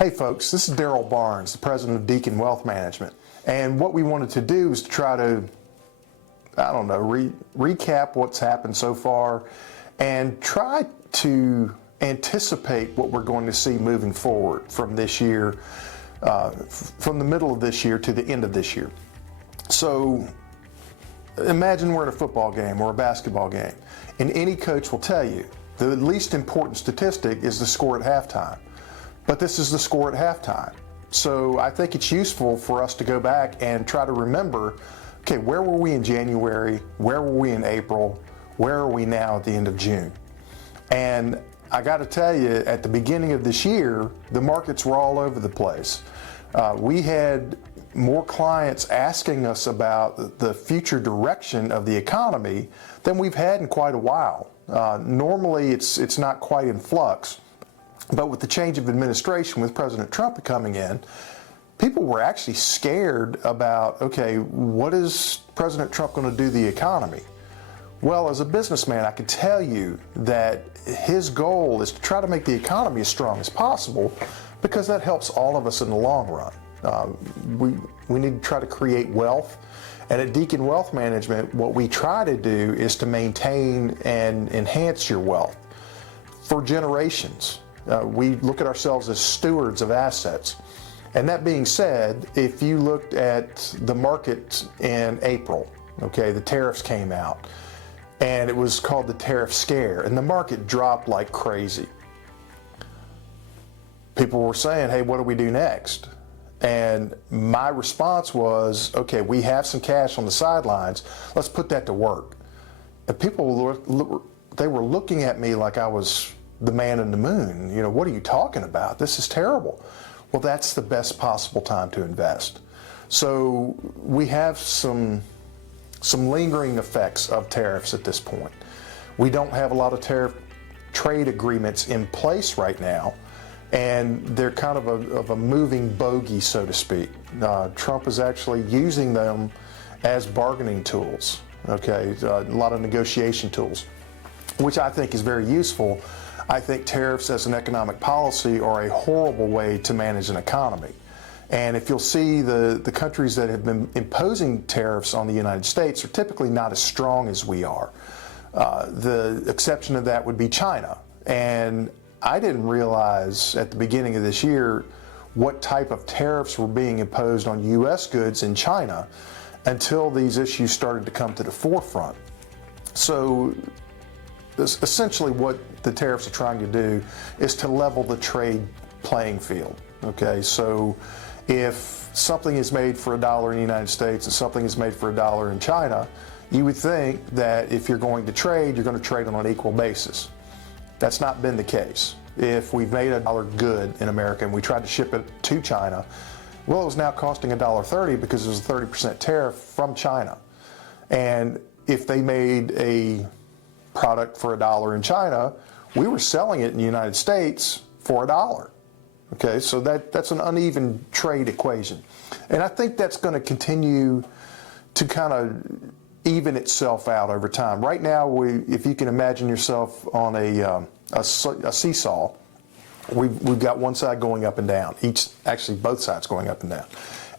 Hey folks, this is Daryl Barnes, the president of Deacon Wealth Management. And what we wanted to do is to try to, recap what's happened so far and try to anticipate what we're going to see moving forward from this year, from the middle of this year to the end of this year. So imagine we're in a football game or a basketball game, and any coach will tell you the least important statistic is the score at halftime. But this is the score at halftime. So I think it's useful for us to go back and try to remember, okay, where were we in January? Where were we in April? Where are we now at the end of June? And I got to tell you, at the beginning of this year, the markets were all over the place. We had more clients asking us about the future direction of the economy than we've had in quite a while. Normally, it's not quite in flux. But with the change of administration, with President Trump coming in, people were actually scared about, okay, what is President Trump going to do to the economy? Well, as a businessman, I can tell you that his goal is to try to make the economy as strong as possible, because that helps all of us in the long run. We need to try to create wealth. And at Deacon Wealth Management, what we try to do is to maintain and enhance your wealth for generations. We look at ourselves as stewards of assets. And that being said, if you looked at the market in April, okay, the tariffs came out, and it was called the tariff scare, and the market dropped like crazy. People were saying, hey, what do we do next? And my response was, okay, we have some cash on the sidelines, let's put that to work. And people, they were looking at me like I was the man in the moon. You know, what are you talking about? This is terrible. Well, that's the best possible time to invest. So we have some lingering effects of tariffs at this point. We don't have a lot of tariff trade agreements in place right now, and they're kind of a moving bogey, so to speak. Trump is actually using them as bargaining tools, okay, a lot of negotiation tools, which I think is very useful. I think tariffs as an economic policy are a horrible way to manage an economy. And if you'll see, the countries that have been imposing tariffs on the United States are typically not as strong as we are. The exception of that would be China. And I didn't realize at the beginning of this year what type of tariffs were being imposed on U.S. goods in China until these issues started to come to the forefront. So essentially what the tariffs are trying to do is to level the trade playing field. Okay, so if something is made for $1 in the United States and something is made for $1 in China, you would think that if you're going to trade, you're going to trade on an equal basis. That's not been the case. If we've made $1 good in America and we tried to ship it to China, well, it was now costing $1.30 because it was a 30% tariff from China. And if they made a product for $1 in China, we were selling it in the United States for $1. Okay, so that's an uneven trade equation. And I think that's going to continue to kind of even itself out over time. Right now, if you can imagine yourself on a seesaw, we've got one side going up and down, actually both sides going up and down.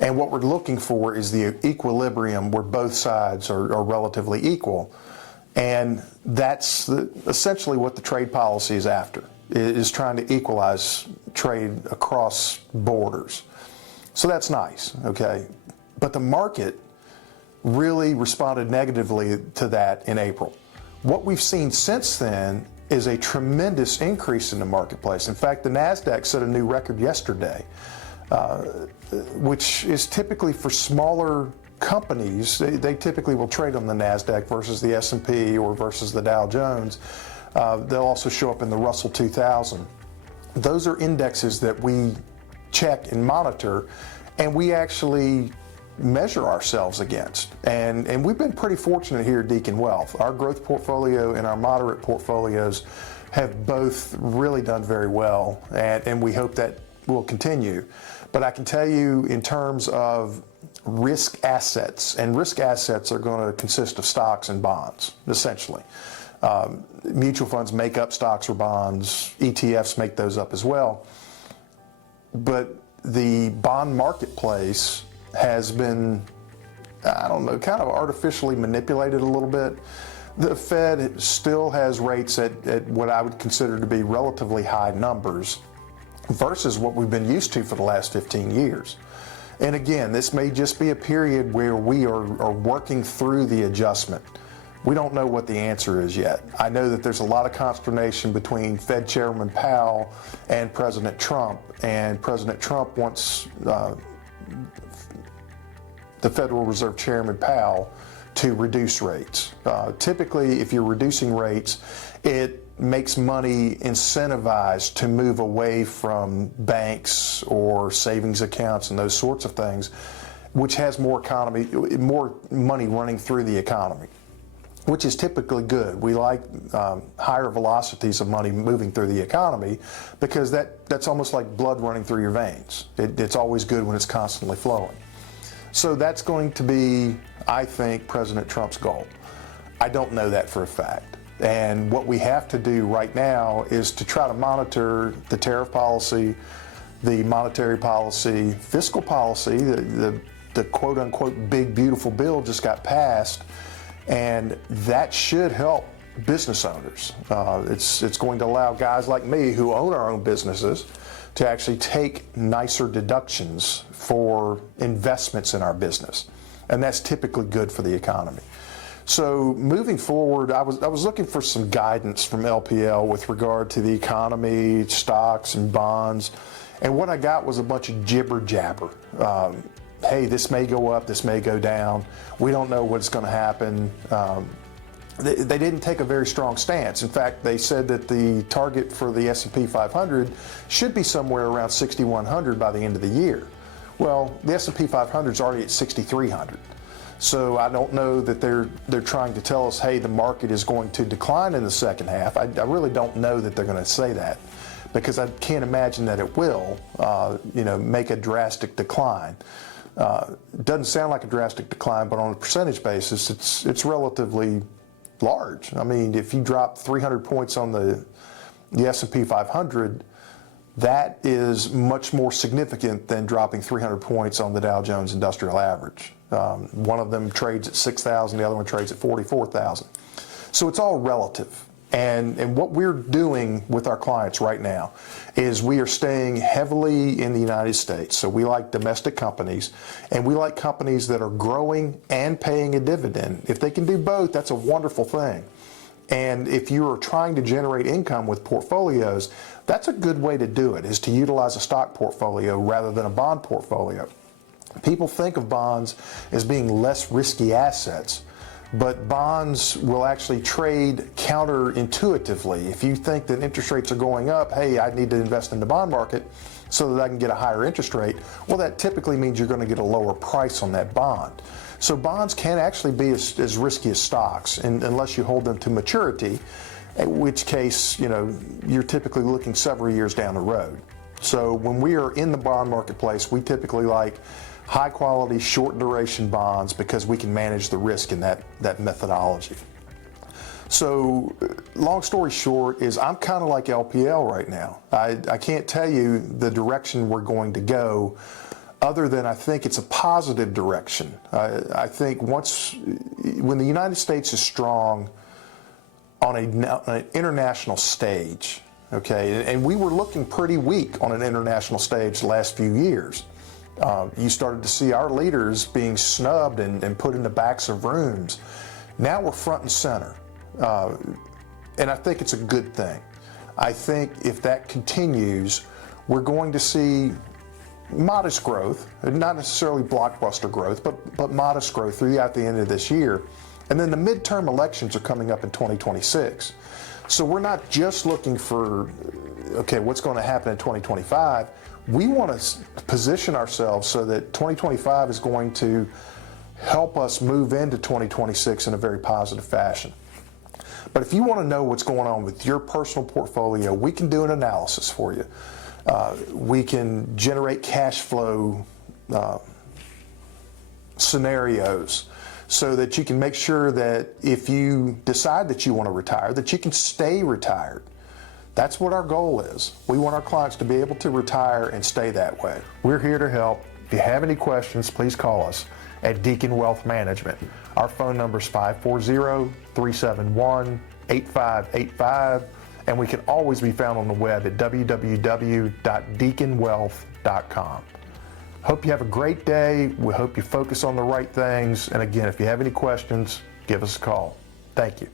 And what we're looking for is the equilibrium where both sides are relatively equal. And that's essentially what the trade policy is after, is trying to equalize trade across borders. So that's nice, okay? But the market really responded negatively to that in April. What we've seen since then is a tremendous increase in the marketplace. In fact, the NASDAQ set a new record yesterday, which is typically for smaller companies. They typically will trade on the NASDAQ versus the S&P or versus the Dow Jones. They'll also show up in the Russell 2000. Those are indexes that we check and monitor, and we actually measure ourselves against. And we've been pretty fortunate here at Deacon Wealth. Our growth portfolio and our moderate portfolios have both really done very well, and we hope that will continue. But I can tell you, in terms of risk assets, and risk assets are going to consist of stocks and bonds, essentially. Mutual funds make up stocks or bonds. ETFs make those up as well. but the bond marketplace has been, I don't know, kind of artificially manipulated a little bit. The Fed still has rates at what I would consider to be relatively high numbers versus what we've been used to for the last 15 years. And again, this may just be a period where we are working through the adjustment. We don't know what the answer is yet. I know that there's a lot of consternation between Fed Chairman Powell and President Trump, and President Trump wants the Federal Reserve Chairman Powell to reduce rates. Typically, if you're reducing rates, it makes money incentivized to move away from banks or savings accounts and those sorts of things, which has more money running through the economy, which is typically good. We like higher velocities of money moving through the economy because that's almost like blood running through your veins. It's always good when it's constantly flowing. So that's going to be, I think, President Trump's goal. I don't know that for a fact. And what we have to do right now is to try to monitor the tariff policy, the monetary policy, fiscal policy. The quote-unquote big beautiful bill just got passed, and that should help business owners. It's going to allow guys like me who own our own businesses to actually take nicer deductions for investments in our business, and that's typically good for the economy. So moving forward, I was looking for some guidance from LPL with regard to the economy, stocks and bonds, and what I got was a bunch of jibber jabber. Hey, this may go up, this may go down. We don't know what's going to happen. They didn't take a very strong stance. In fact, they said that the target for the S&P 500 should be somewhere around 6,100 by the end of the year. Well, the S&P 500 is already at 6,300. So I don't know that they're trying to tell us, hey, the market is going to decline in the second half. I really don't know that they're going to say that, because I can't imagine that it will, make a drastic decline. It doesn't sound like a drastic decline, but on a percentage basis, it's relatively large. I mean, if you drop 300 points on the S&P 500, that is much more significant than dropping 300 points on the Dow Jones Industrial Average. One of them trades at 6,000, the other one trades at 44,000. So it's all relative. And what we're doing with our clients right now is we are staying heavily in the United States. So we like domestic companies, and we like companies that are growing and paying a dividend. If they can do both, that's a wonderful thing. And if you are trying to generate income with portfolios, that's a good way to do it, is to utilize a stock portfolio rather than a bond portfolio. People think of bonds as being less risky assets, but bonds will actually trade counterintuitively. If you think that interest rates are going up, hey, I need to invest in the bond market so that I can get a higher interest rate, well, that typically means you're going to get a lower price on that bond. So bonds can actually be as risky as stocks, unless you hold them to maturity, in which case, you're typically looking several years down the road. So when we are in the bond marketplace, we typically like high quality, short duration bonds because we can manage the risk in that methodology. So long story short is I'm kind of like LPL right now. I can't tell you the direction we're going to go, other than I think it's a positive direction. I think when the United States is strong on an international stage, okay, and we were looking pretty weak on an international stage the last few years. You started to see our leaders being snubbed and put in the backs of rooms. Now we're front and center, and I think it's a good thing. I think if that continues, we're going to see modest growth, not necessarily blockbuster growth, but modest growth throughout the end of this year. And then the midterm elections are coming up in 2026. So we're not just looking for, okay, what's going to happen in 2025. We want to position ourselves so that 2025 is going to help us move into 2026 in a very positive fashion. But if you want to know what's going on with your personal portfolio, we can do an analysis for you. We can generate cash flow scenarios so that you can make sure that if you decide that you want to retire, that you can stay retired. That's what our goal is. We want our clients to be able to retire and stay that way. We're here to help. If you have any questions, please call us at Deacon Wealth Management. Our phone number is 540-371-8585, and we can always be found on the web at www.deaconwealth.com. Hope you have a great day. We hope you focus on the right things. And again, if you have any questions, give us a call. Thank you.